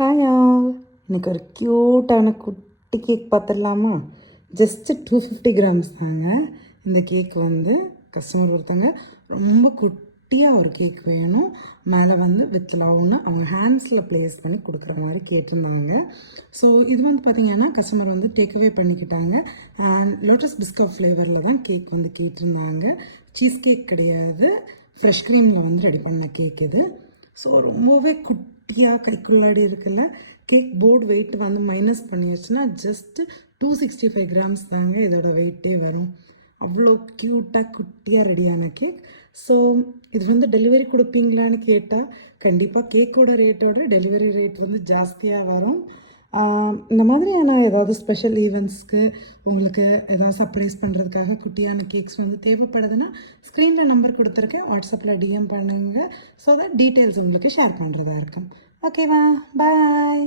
Hi all, எனக்கு ஒரு க்யூட்டான குட்டி கேக் பார்த்துடலாமா? ஜஸ்ட்டு 250 கிராம்ஸ் தாங்க. இந்த கேக் வந்து கஸ்டமர் ஒருத்தங்க ரொம்ப குட்டியாக ஒரு கேக் வேணும், மேலே வந்து வித் லவ்னு அவங்க ஹேண்ட்ஸில் ப்ளேஸ் பண்ணி கொடுக்குற மாதிரி கேட்டிருந்தாங்க. ஸோ இது வந்து பார்த்திங்கன்னா கஸ்டமர் வந்து டேக்அவே பண்ணிக்கிட்டாங்க. அண்ட் லோட்டஸ் பிஸ்கட் ஃப்ளேவரில் தான் கேக் வந்து கேட்டிருந்தாங்க. சீஸ் கேக் கிடையாது, ஃப்ரெஷ் க்ரீமில் வந்து ரெடி பண்ண கேக் இது. ஸோ ரொம்பவே குட்டியாக கைக்குள்ளாடி இருக்குல்ல. கேக் போர்டு வெயிட் வந்து மைனஸ் பண்ணியாச்சுன்னா ஜஸ்ட்டு 265 கிராம்ஸ் தாங்க இதோட வெயிட்டே வரும். அவ்வளோ க்யூட்டாக குட்டியாக ரெடியான கேக். ஸோ இது வந்து டெலிவரி கொடுப்பீங்களான்னு கேட்டால் கண்டிப்பாக கேக்கோட ரேட்டோட டெலிவரி ரேட் வந்து ஜாஸ்தியாக வரும். இந்த மாதிரியான ஏதாவது ஸ்பெஷல் ஈவெண்ட்ஸ்க்கு உங்களுக்கு ஏதாவது சர்ப்ரைஸ் பண்ணுறதுக்காக குட்டியான கேக்ஸ் வந்து தேவைப்படுதுன்னா ஸ்க்ரீனில் நம்பர் கொடுத்துருக்கேன், வாட்ஸ்அப்பில் டிஎம் பண்ணுங்கள். ஸோ தட் டீட்டெயில்ஸ் உங்களுக்கு ஷேர் பண்ணுறதா இருக்கும். ஓகேவா? பாய்.